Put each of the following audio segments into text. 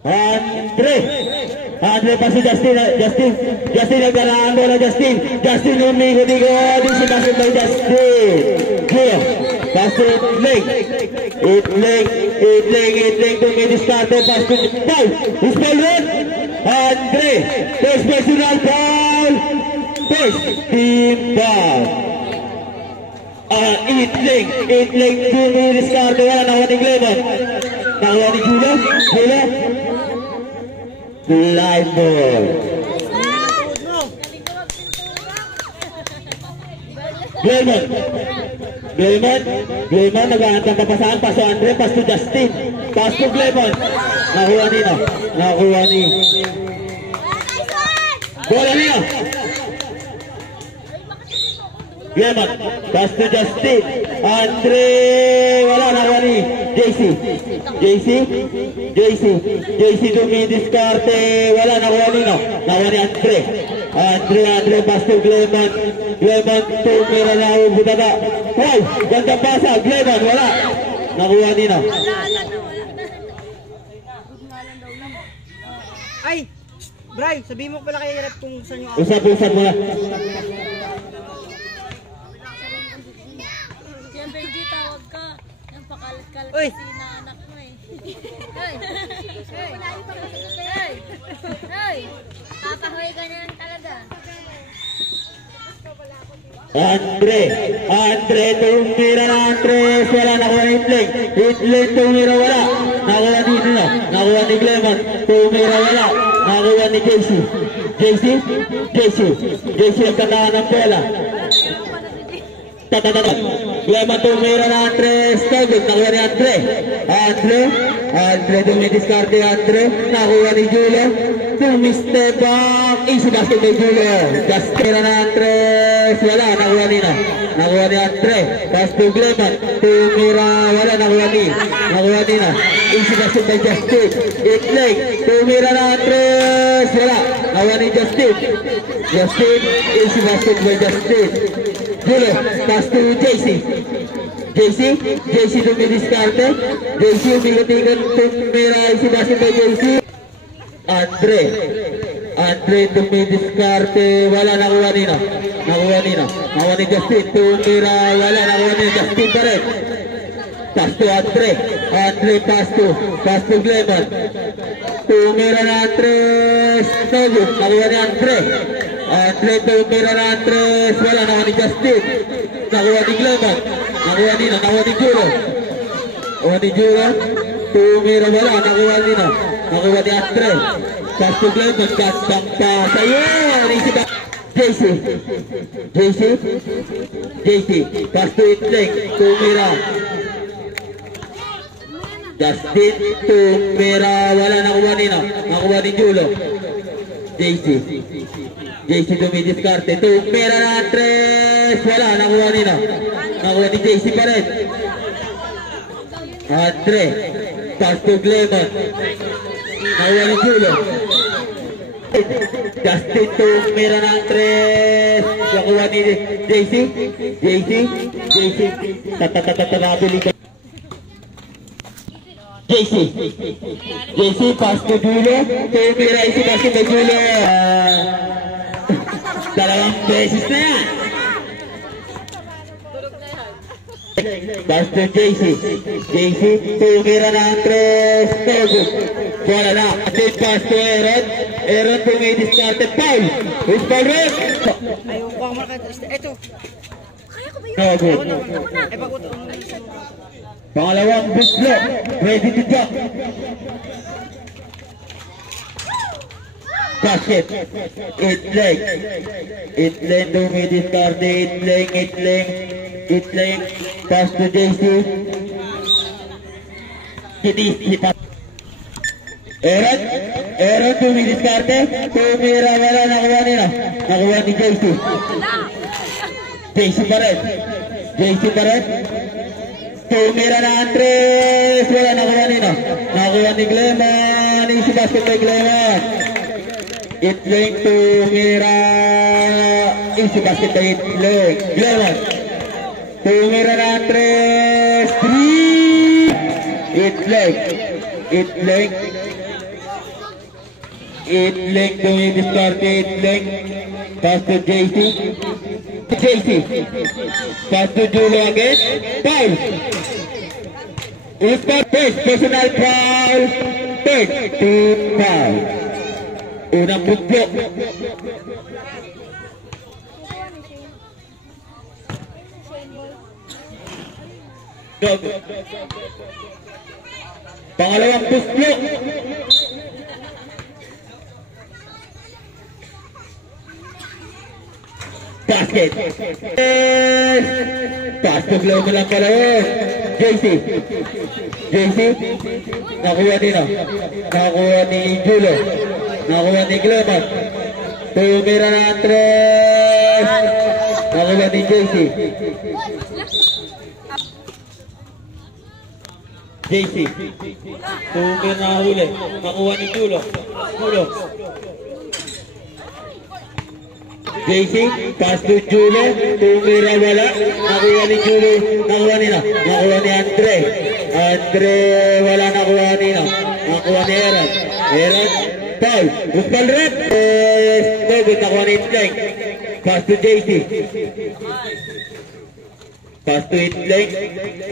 Andre pasok Justin nagdaraan bola Justin umikot-ikot di sinasod by Justin Gio pasto Itling dumidiskarte pasto foul Ismail Andre first personal foul first team foul Itling dumidiskarte wala nakuha ni Glemon nakuha ni Julo live ball. Glemon nag-aantang papasahan. Paso Andre, paso Justin. Paso Glemon. Nakuha ni. Bola niya. Glemon. Paso Justin. Andre. Wala, nakuha ni. JC dumidiskarte. Wala, nakuha ni Andre pasto Glemon tumira na ubudada. Wow, ganda pasa Glemon, wala. Nakuha ni Ay, Bray, sabihin mo pala kay Rep kung saan yung usap mo na. Benji, tawag ka. Yung pakalat-kalat Uy! kasi na anak mo eh. Hey! Kakahoy ka naman talaga. Andre tumira na Andres, wala nakuha ni Itling tumira wala, nakuha ni Glemon, tumira wala, nakuha ni JC nagkataan ng bola. Glemon tumira na Andres, nakuha ni Andre dumidiskarte nakuha ni Julio, tumistep back, easy basket ni Julio, Justin na Andres, wala, nakuha ni Andre, pass to Glemon, tumira, wala, nakuha ni easy basket by Justin, Itling, tumira na Andres, wala, nakuha ni Justin, easy basket by Justin, Julio, pass to JC dumidiskarte, JC umikot-ikot, tumira, easy basket by JC, Andre dumidiskarte, wala, nakuha ni Justin, tumira, wala, nakuha ni Justin pa rin. Pass to Andre pass to Glemon, tumira na Andres, nakuha ni Andre tumira na Andres, wala, nakuha ni Justin, nakuha ni Glemon, nakuha ni Juro, tumira, wala, nakuha ni Andre, pass to Glemon, gandang pass, ayun, easy back, JC, pass to Itling, tumira, Justin, tumira, wala, nakuha ni Julo, JC dumidiskarte, tumira na Andres, wala, nakuha ni JC pa rin. Andre, pass to Glemon, nakuha ni Julo, Justin tumira na Andres, nakuha ni JC, tatabili ka. JC pass to Julo, tumira, easy basket by Julo. Dalawang beses na yan. Pass to JC, tumira na Andres, bola na, atin pass to Aaron dumidiskarte, foul, who's foul red? Ayaw ko ang market. Ito. Kaya ko ba yun? Eh, pag-uto. Pangalawang bislo, ready to jump. Basket, Itling dumidiskarte, Itling, pass to JC, Aaron dumidiskarte, tumira, wala, nakuha ni JC pa rin, tumira na Andres, wala, nakuha ni Glemon, easy basket by Glemon. Itling tumira, easy basket by Glemon, tumira na Andres, 3, Itling, Itleng dumidiskarte, Itleng. Pass to JC. JC. Pass to Julo again. Foul. Uspa first, personal foul. Third, team foul. Unang buglo. Dog. Pangalawang buglo. Basket. Pass to glow mo lang pala yun. JC. JC. Nakuha din na. Nakuha ni Julo. Nakuha ni Gleman. Tumira na ang tres. Nakuha ni JC. JC. Tumira na huli. Nakuha ni Julo. Julo. JC, pass to Julo, tumira wala, nakuha ni Julo, nakuha ni na, nakuha ni Andre, Andre wala nakuha ni na, nakuha ni Aaron, Aaron, foul, Uspal Red, David nakuha ni Itleng, pass to JC, pass to Itleng,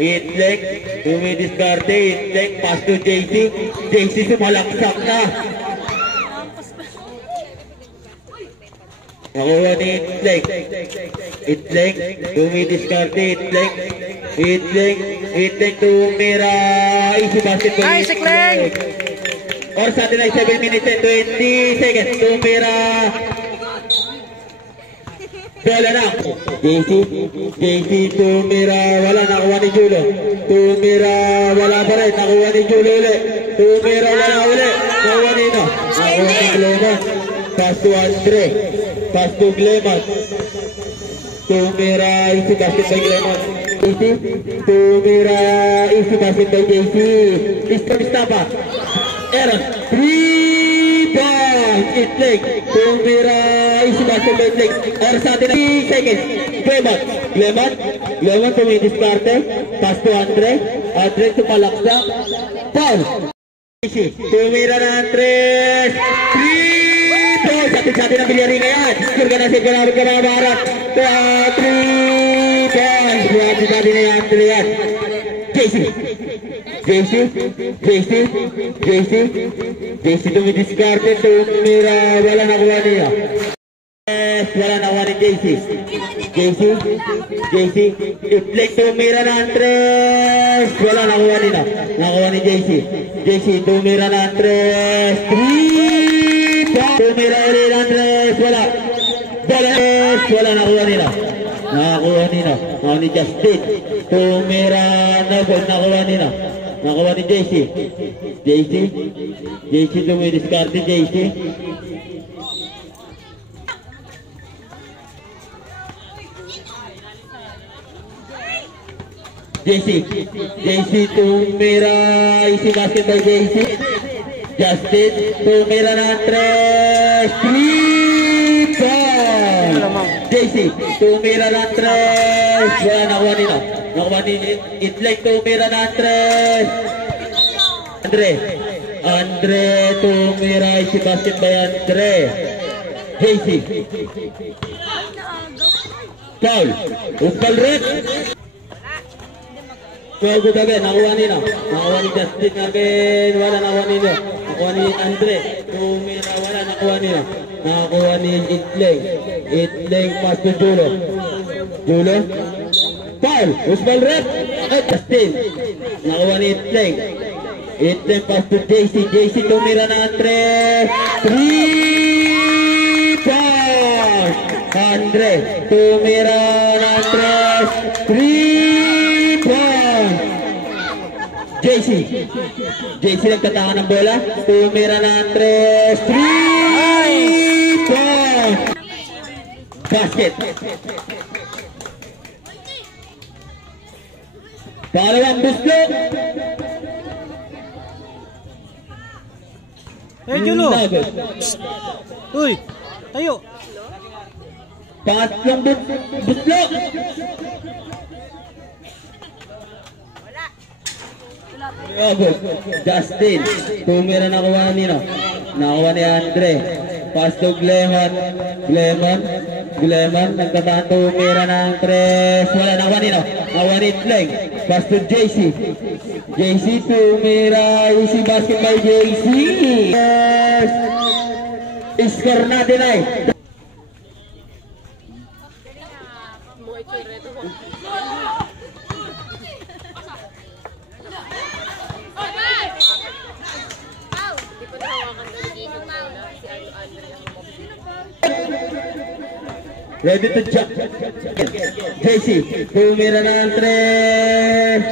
Itleng, tumidiskarte, Itleng, pass to JC, JC sumalaksak na. Nakuha ni Itleng. Itleng, dumidiskarte, Itleng. Itleng tumira. Easy basketball. Nice, Itleng! Or sa atin ay 7 minutes and 20 seconds. Tumira. Bola na. JC tumira. Wala, nakuha ni Julo. Tumira. Wala pa rin. Nakuha ni Julo ulit. Tumira. Wala ulit. Nakuha ni Ino. Nakuha ni Gleman. Pass to Andre. Pass to Gleman. Tumira, isi basket by Gleman. Tumira, isi basket by JC. Pista pa. Aaron, 3 points. Itleng. Tumira, isi basket by Itleng. Or sa atin 3 seconds. Gleman tumidiskarte. Pass to Andre. Andre tumalaksak. Foul. Tumira na Andres. 3 satu-satu na bilyari ngayon. Surga na mga barat. 3 points. Satu-satu na yan. Terlihat. JC tumidiskarte. Tumira. Wala nakuha niya. Wala nakuha ni JC. Itleng tumira na Andres. Wala nakuha niya. Nakuha ni JC tumira na Andres. 3 tumira ulit Andres, wala. Wala nakuha nila. Nakuha ni Justin. Tumira na goal, nakuha nila. Nakuha ni JC tumidiskarte JC. JC tumira, isi basket by JC. Justin tumira na tres. 3 points. JC tumira na tres. Wala nakuha nila. Nakuha ni Itleng tumira na tres. Andre tumira, isi basket by Andre. JC foul. Uspal Red. Good again, nakuha nila. Nakuha ni Justin again. Wala nakuha nila. Nakuha ni Andre. Tumira, wala nakuha nila. Nakuha ni Itleng pass to Julo. Foul. Usman Red. Justin. Nakuha ni Itleng pass to JC tumira na Andre. 3 points. Andre tumira na Andre. 3 points. JC nagkatakan ng bola. Tumira na Andres. 3 points. Basket. Pangalawang gusto. Hey Julo. Uy, tayo. Pangatlong gusto. Good. Justin. Tumira nakuha ni no. Nakuha ni Andre. Pass to Glemon. Glemon. Nagkataan tumira ng 3. Wala nakuha ni no. Nakuha ni Fleng. Pass to JC. JC tumira. Easy basket by JC. Yes. Score natin ay. Ready to jump. JC, tumira ng 3.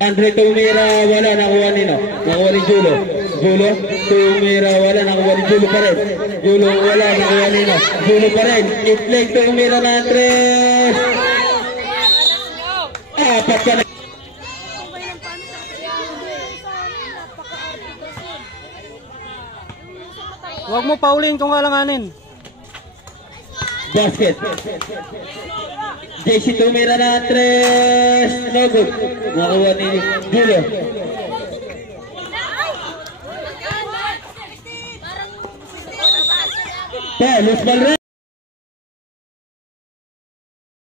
Andre tumira, wala, nakuha ni no. Nakuha ni Julo. Julo, tumira, wala, nakuha ni Julo pa rin. Julo, wala, nakuha ni no. Julo pa rin. Itleg tumira ng 3. Apat ka na. Huwag mo paulin kung alanganin. Basket. JC tumira na 3. No good. Nakuha ni Julo. Loose ball rin.